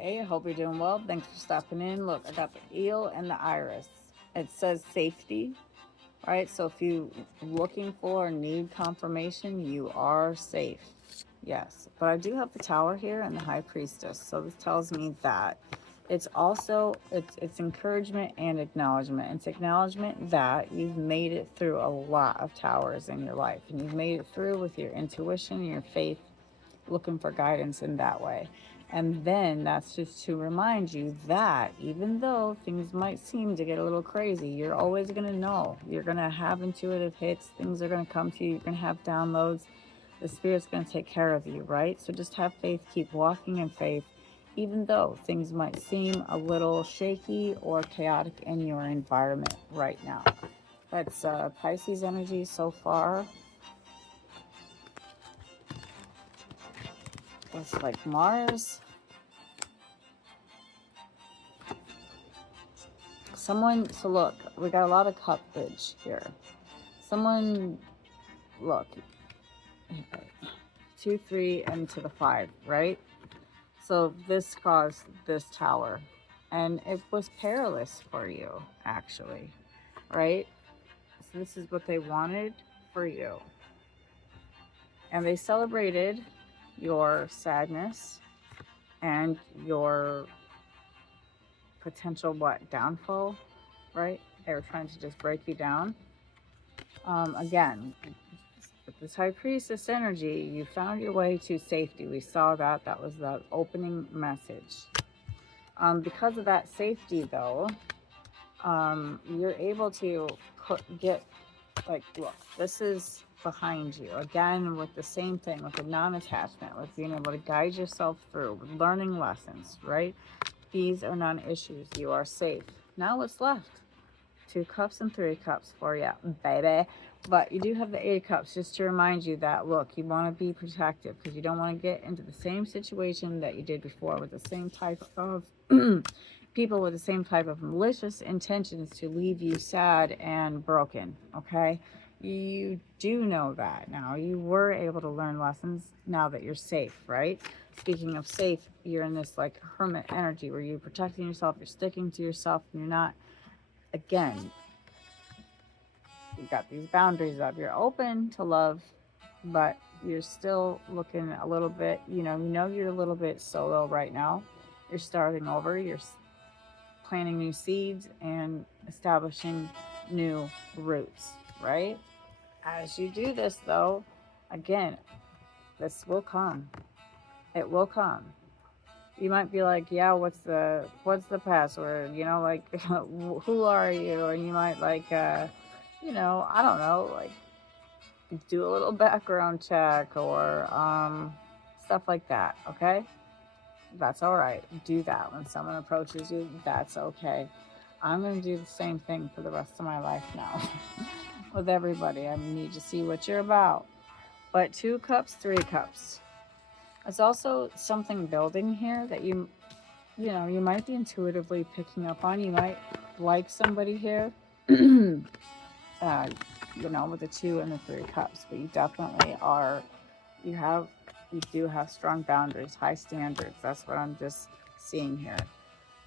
Hey, I hope you're doing well. Thanks for stopping in. Look, I got the eel and the iris. It says safety, right? So if you looking for or need confirmation, you are safe. Yes. But I do have the tower here and the high priestess. So this tells me that it's also it's encouragement and acknowledgement. It's acknowledgement that you've made it through a lot of towers in your life and you've made it through with your intuition, your faith, looking for guidance in that way. And then that's just to remind you that even though things might seem to get a little crazy, you're always going to know. You're going to have intuitive hits. Things are going to come to you. You're going to have downloads. The Spirit's going to take care of you, right? So just have faith. Keep walking in faith, even though things might seem a little shaky or chaotic in your environment right now. That's Pisces energy so far. It's like Mars. So look, we got a lot of cuppage here. Someone, look, 2, 3, and to the 5, right? So this caused this tower. And it was perilous for you, actually, right? So this is what they wanted for you. And they celebrated your sadness and your potential, downfall, right? They were trying to just break you down. Again, with this high priestess energy, you found your way to safety. We saw that. That was the opening message. Because of that safety, though, you're able to get, like, look, this is behind you. Again, with the same thing, with the non-attachment, with being able to guide yourself through, with learning lessons, right? These are non-issues. You are safe. Now what's left? 2 cups and 3 cups for you, baby. But you do have the 8 cups, just to remind you that, look, you want to be protective because you don't want to get into the same situation that you did before with the same type of people with the same type of malicious intentions to leave you sad and broken, okay? You do know that now. You were able to learn lessons now that you're safe, right? Speaking of safe, you're in this like hermit energy where you're protecting yourself, you're sticking to yourself, and you're not, again, you got these boundaries up. You're open to love, but you're still looking a little bit, you're a little bit solo right now. You're starting over. You're planting new seeds and establishing new roots, right? As you do this, though, again, this will come. It will come. You might be like, yeah, what's the password? Like, who are you? And you might like, I don't know, like do a little background check or stuff like that. Okay, that's all right. Do that when someone approaches you. That's okay. I'm gonna do the same thing for the rest of my life now with everybody. I need to see what you're about. But 2 cups, 3 cups. There's also something building here that you might be intuitively picking up on. You might like somebody here, uh, with the 2 and the 3 cups, but you definitely are, you have, you do have strong boundaries, high standards. That's what I'm just seeing here.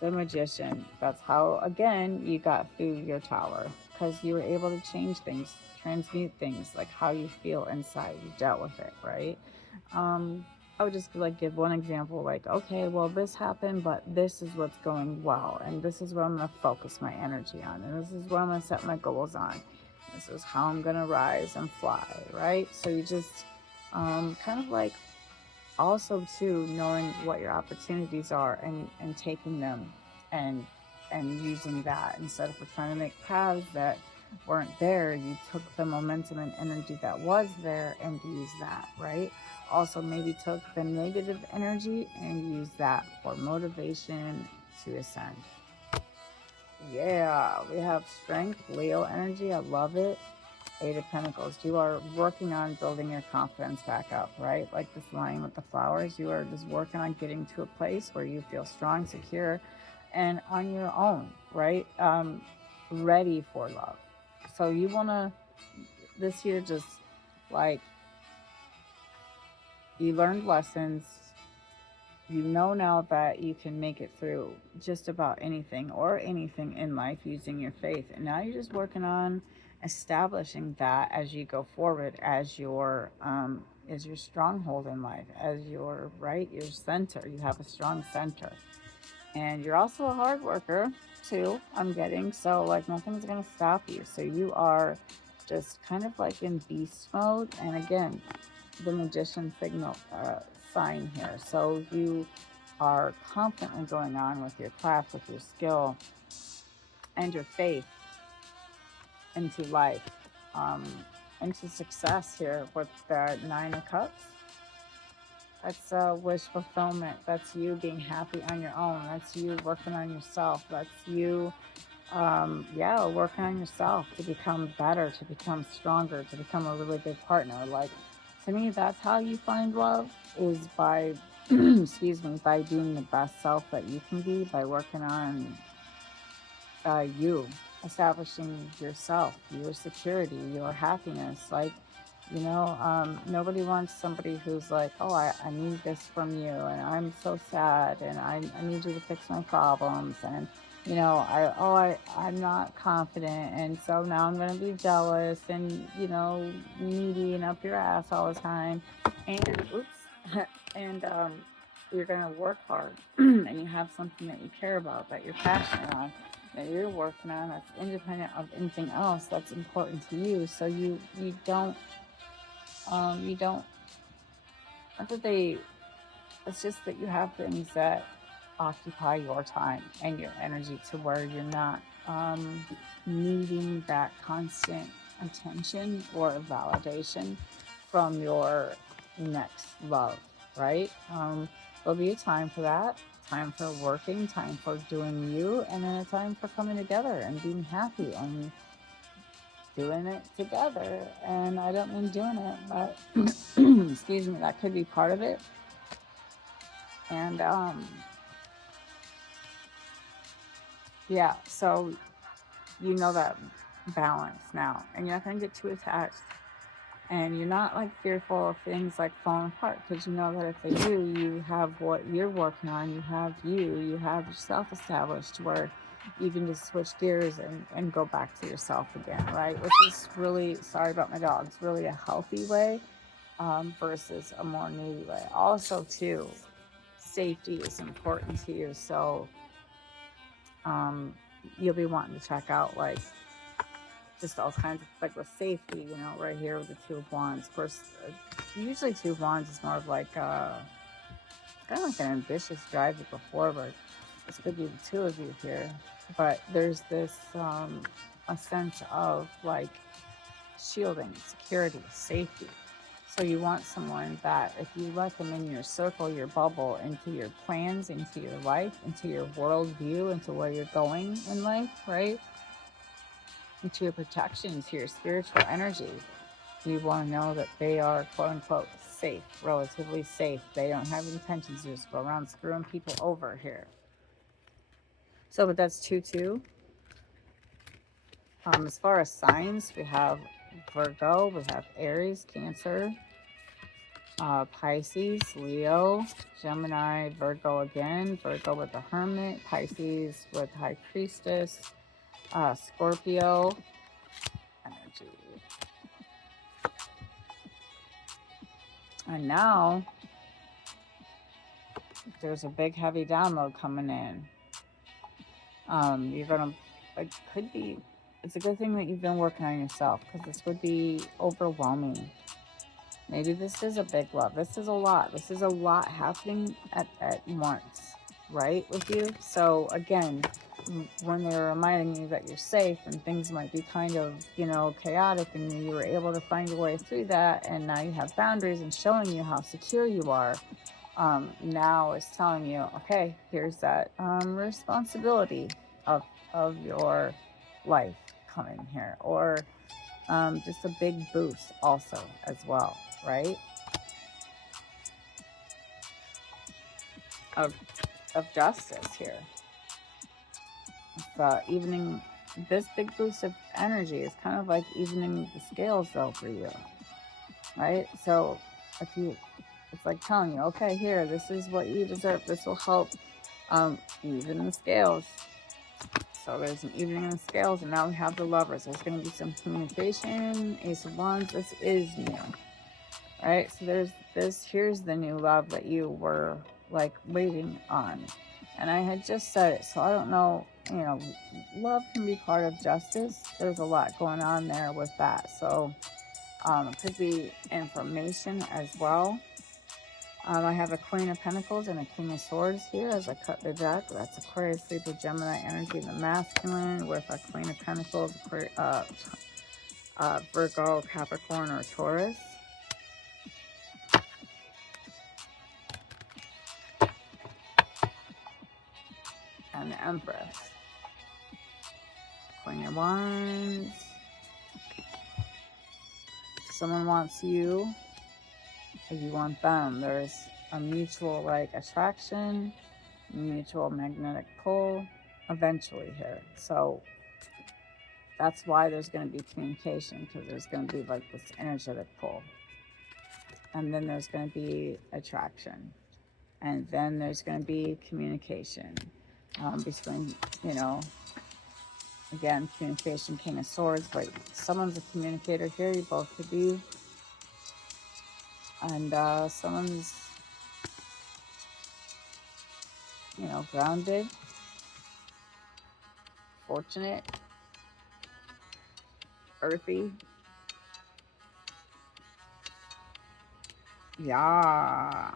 The magician, that's how, again, you got through your tower because you were able to change things, transmute things, like how you feel inside. You dealt with it, right? I would just like give one example, like, okay, well, this happened, but this is what's going well, and this is what I'm going to focus my energy on, and this is what I'm going to set my goals on. This is how I'm going to rise and fly, right? So you just kind of like also too knowing what your opportunities are and taking them and using that instead of trying to make paths that weren't there. You took the momentum and energy that was there and used that, right? Also maybe took the negative energy and used that for motivation to ascend. Yeah, we have strength, Leo energy. I love it. 8 of Pentacles. You are working on building your confidence back up, right? Like this line with the flowers. You are just working on getting to a place where you feel strong, secure, and on your own, right? Ready for love. So you want to, this year, just like, you learned lessons. You know now that you can make it through just about anything or anything in life using your faith. And now you're just working on establishing that as you go forward, as your stronghold in life, as your right, your center. You have a strong center. And you're also a hard worker too, I'm getting. So like nothing's gonna stop you. So you are just kind of like in beast mode. And again, the magician signal sign here. So you are confidently going on with your craft, with your skill, and your faith into life, um, into success here with the Nine of Cups. That's wish fulfillment. That's you being happy on your own. That's you working on yourself. That's you, yeah, working on yourself to become better, to become stronger, to become a really good partner. Like, to me, that's how you find love, is by, excuse me, by being the best self that you can be, by working on you, establishing yourself, your security, your happiness. Like, nobody wants somebody who's like, oh, I need this from you, and I'm so sad, and I need you to fix my problems, and I'm not confident, and so now I'm going to be jealous and, needy and up your ass all the time. And, oops, and you're going to work hard, and you have something that you care about, that you're passionate on, that you're working on, that's independent of anything else that's important to you. So you don't, not that they, it's just that you have things that occupy your time and your energy to where you're not needing that constant attention or validation from your next love, right? There'll be a time for that, time for working, time for doing you, and then a time for coming together and being happy and doing it together. And I don't mean doing it, but excuse me, that could be part of it. And yeah, so you know that balance now, and you're not going to get too attached, and you're not like fearful of things like falling apart, because you know that if they do, you have what you're working on, you have yourself established, where you can just switch gears and go back to yourself again, right? Which is really, sorry about my dogs, really a healthy way, versus a more needy way. Also too, safety is important to you, so you'll be wanting to check out like just all kinds of, like with safety, right here with the Two of Wands. Of course, usually Two of Wands is more of like kind of like an ambitious drive to go forward. This could be the two of you here, but there's this a sense of like shielding, security, safety. So you want someone that if you let them in your circle, your bubble, into your plans, into your life, into your worldview, into where you're going in life, right? Into your protection, to your spiritual energy. You want to know that they are quote unquote safe, relatively safe. They don't have intentions to just go around screwing people over here. So, but that's 2-2. As far as signs, we have Virgo, we have Aries, Cancer, Pisces, Leo, Gemini, Virgo again, Virgo with the Hermit, Pisces with High Priestess, Scorpio energy. And now there's a big heavy download coming in. You're gonna, it could be, it's a good thing that you've been working on yourself, because this would be overwhelming. Maybe this is a big love. This is a lot. This is a lot happening at once, right, with you? So again, when they're reminding you that you're safe and things might be kind of, chaotic, and you were able to find your way through that, and now you have boundaries and showing you how secure you are, now it's telling you, okay, here's that responsibility of your life coming here, or just a big boost also as well, right? Of justice here. Evening, this big boost of energy is kind of like evening the scales though for you, right? So if you It's like telling you, okay, here, this is what you deserve. This will help even the scales. So there's an evening in the scales, and now we have the lovers. There's going to be some communication. Ace of Wands. This is new, right? So there's this. Here's the new love that you were like waiting on, and I had just said it. So I don't know. You know, love can be part of justice. There's a lot going on there with that. So it could be information as well. I have a Queen of Pentacles and a King of Swords here as I cut the deck. That's Aquarius, Libra, Gemini energy, the masculine, with a Queen of Pentacles, Virgo, Capricorn, or Taurus. And the Empress. Queen of Wands. Someone wants you, or you want them. There's a mutual like attraction, mutual magnetic pull eventually here. So that's why there's going to be communication, because there's going to be like this energetic pull. And then there's going to be attraction. And then there's going to be communication between, you know, again, communication, King of Swords, but someone's a communicator here. You both could be. And someone's, you know, grounded, fortunate, earthy. Yeah.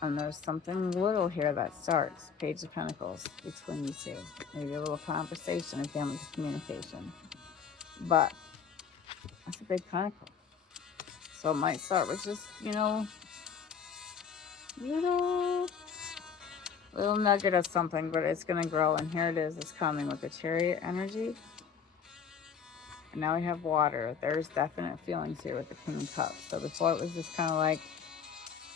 And there's something little here that starts. Page of Pentacles between you two. Maybe a little conversation, again, with communication. But that's a big pentacle. So it might start with just, you know, little nugget of something, but it's going to grow. And here it is. It's coming with the Chariot energy. And now we have water. There's definite feelings here with the King of Cups. So before it was just kind of like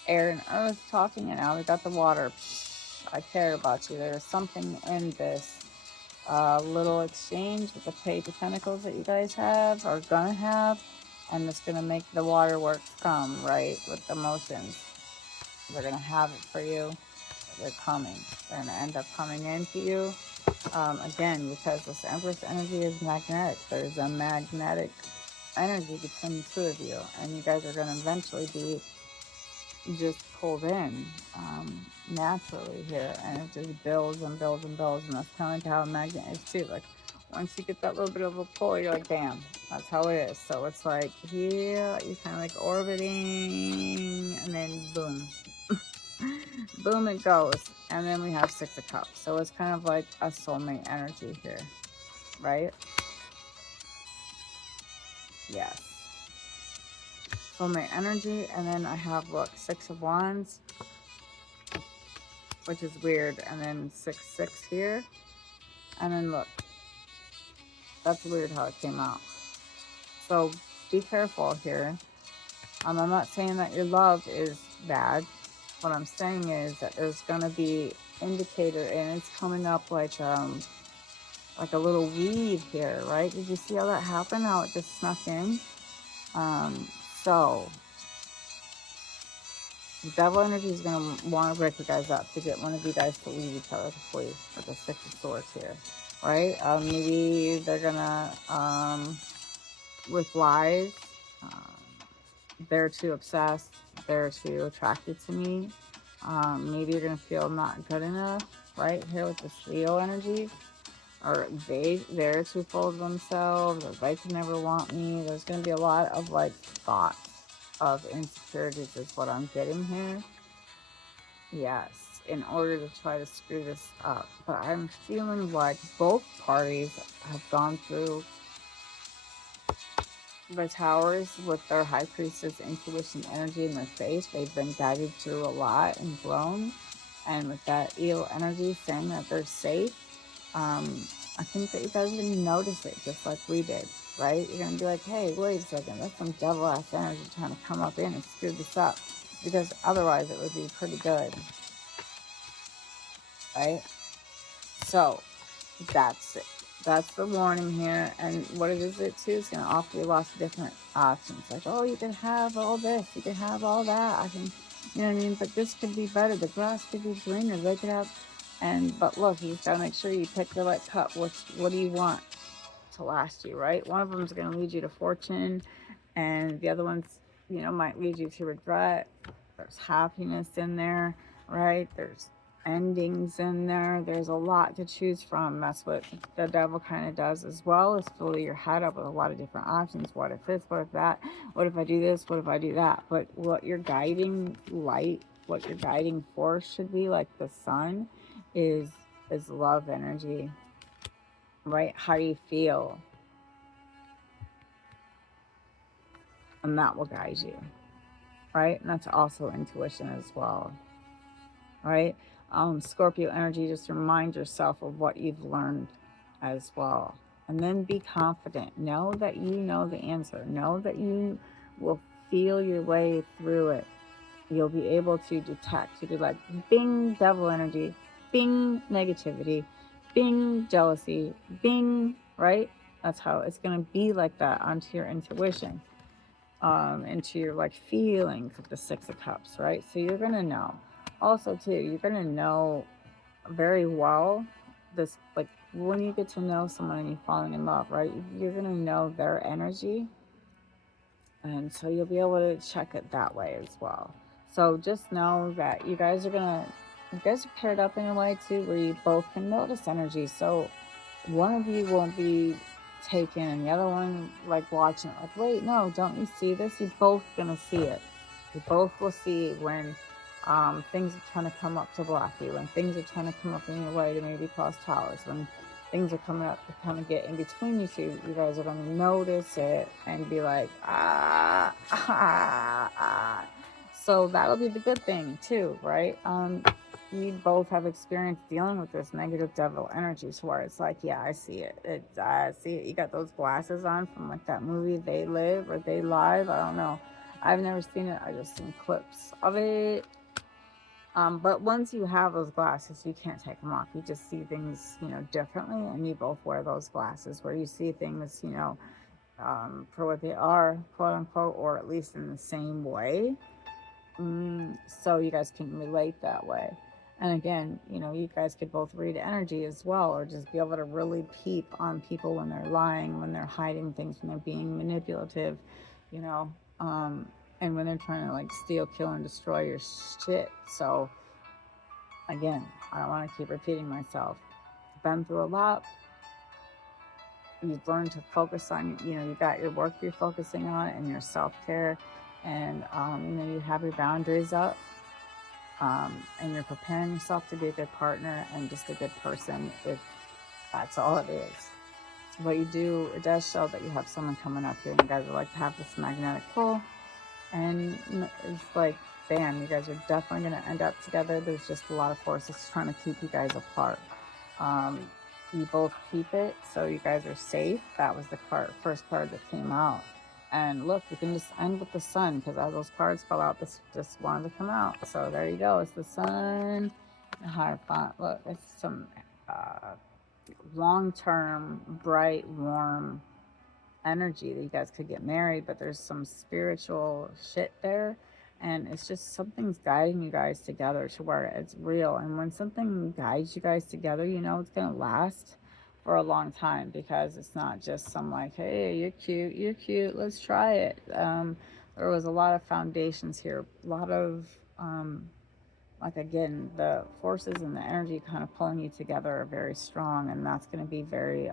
air and earth talking, and now we got the water. Psh, I care about you. There's something in this little exchange with the Page of Pentacles that you guys have, or gonna have, and it's gonna make the waterworks come, right, with the emotions. They're gonna have it for you. They're coming. They're gonna end up coming into you. Again, because this Empress energy is magnetic. There's a magnetic energy between the two of you, and you guys are gonna eventually be just pulled in naturally here, and it just builds and builds and builds. And that's kind of like how a magnet is too. Like once you get that little bit of a pull, you're like, damn, that's how it is. So it's like here you're kind of like orbiting, and then boom boom, it goes. And then we have Six of Cups. So it's kind of like a soulmate energy here, right? Yes, soulmate energy. And then I have, look, Six of Wands, which is weird, and then 6 here, and then look, that's weird how it came out. So be careful here. I'm not saying that your love is bad. What I'm saying is that there's gonna be indicator, and it's coming up like a little weave here, right? Did you see how that happened? How it just snuck in? So the devil energy is going to want to break you guys up to get one of you guys to leave each other to flee with the Six of Swords here, right? Maybe they're going to, with lies, they're too obsessed, they're too attracted to me. Maybe you're going to feel not good enough, right? Here with this Leo energy. Or they're too full of themselves, or they can never want me. There's going to be a lot of like thoughts of insecurities is what I'm getting here. Yes, in order to try to screw this up. But I'm feeling like both parties have gone through the towers with their High Priestess intuition energy in their face. They've been guided through a lot and grown. And with that Eel energy saying that they're safe, I think that you guys are going to notice it just like we did, right? You're going to be like, hey, wait a second, that's some devil-ass energy trying to come up in and screw this up, because otherwise it would be pretty good, right? So that's it. That's the warning here. And what it is, it too, is going to offer you lots of different options. Like, oh, you can have all this, you can have all that. I can, you know what I mean? But this could be better. The grass could be greener. They could have, but look, you just got to make sure you pick the right cup. What do you want to last you, right? One of them is going to lead you to fortune, and the other ones, might lead you to regret. There's happiness in there, right? There's endings in there. There's a lot to choose from. That's what the devil kind of does, as well as fill your head up with a lot of different options. What if this? What if that? What if I do this? What if I do that? But what your guiding light, what your guiding force should be, like the sun, is love energy, right? How do you feel? And that will guide you, right? And that's also intuition as well, right? Scorpio energy, just remind yourself of what you've learned as well. And then be confident. Know that you know the answer. Know that you will feel your way through it. You'll be able to detect. You'll be like, bing, devil energy, bing, negativity, bing, jealousy, bing, right? That's how it's going to be, like that, onto your intuition, into your like feelings of the Six of Cups, right? So you're going to know. Also, too, you're going to know very well this, like when you get to know someone and you're falling in love, right? You're going to know their energy, and so you'll be able to check it that way as well. So just know that you guys are paired up in a way too, where you both can notice energy. So one of you won't be taken and the other one like watching it, like, wait, no, don't you see this? You're both gonna see it. You both will see when things are trying to come up to block you, when things are trying to come up in your way to maybe cause towers, when things are coming up to kind of get in between you two. You guys are going to notice it and be like, ah. So that'll be the good thing too, right? You both have experience dealing with this negative devil energy, so where it's like, yeah, I see it. I see it. You got those glasses on from like that movie They Live or They Live. I don't know. I've never seen it. I just seen clips of it. But once you have those glasses, you can't take them off. You just see things, differently, and you both wear those glasses where you see things, for what they are, quote unquote, or at least in the same way. So you guys can relate that way. And again, you guys could both read energy as well, or just be able to really peep on people when they're lying, when they're hiding things, when they're being manipulative, you know, and when they're trying to like steal, kill, and destroy your shit. So again, I don't want to keep repeating myself. Been through a lot. You've learned to focus on, you got your work you're focusing on and your self-care, and you have your boundaries up, and you're preparing yourself to be a good partner and just a good person, if that's all it is. What you do, it does show that you have someone coming up here and you guys would like to have this magnetic pull, and it's like, bam, you guys are definitely going to end up together. There's just a lot of forces trying to keep you guys apart. You both keep it, so you guys are safe. That was the first card that came out. And look, we can just end with the sun, because as those cards fell out, this just wanted to come out. So there you go. It's the sun. The Hierophant. Look, it's some long-term, bright, warm energy that you guys could get married, but there's some spiritual shit there, and it's just something's guiding you guys together to where it's real. And when something guides you guys together, it's gonna last for a long time, because it's not just some like, hey, you're cute, let's try it. There was a lot of foundations here, a lot of like, again, the forces and the energy kind of pulling you together are very strong, and that's going to be very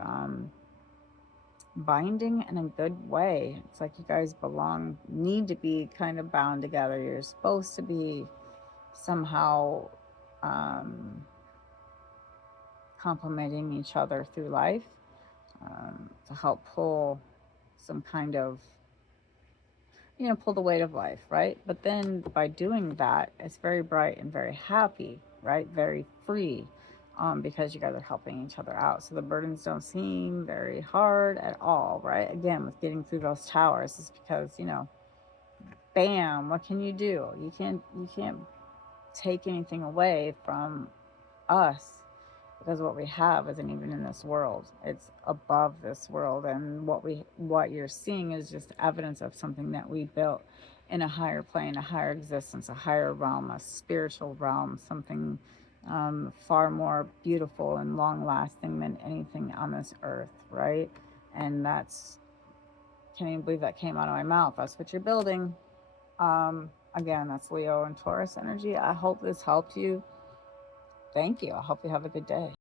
binding in a good way. It's like you guys need to be kind of bound together. You're supposed to be somehow complementing each other through life, to help pull some kind of, pull the weight of life, right? But then by doing that, it's very bright and very happy, right? Very free, because you guys are helping each other out. So the burdens don't seem very hard at all, right? Again, with getting through those towers, is because, bam, what can you do? You can't take anything away from us. because what we have isn't even in this world. It's above this world, and what you're seeing is just evidence of something that we built in a higher plane, a higher existence, a higher realm, a spiritual realm, something far more beautiful and long lasting than anything on this earth, right? And that's, can't even believe that came out of my mouth. That's what you're building. Again, that's Leo and Taurus energy. I hope this helped you. Thank you. I hope you have a good day.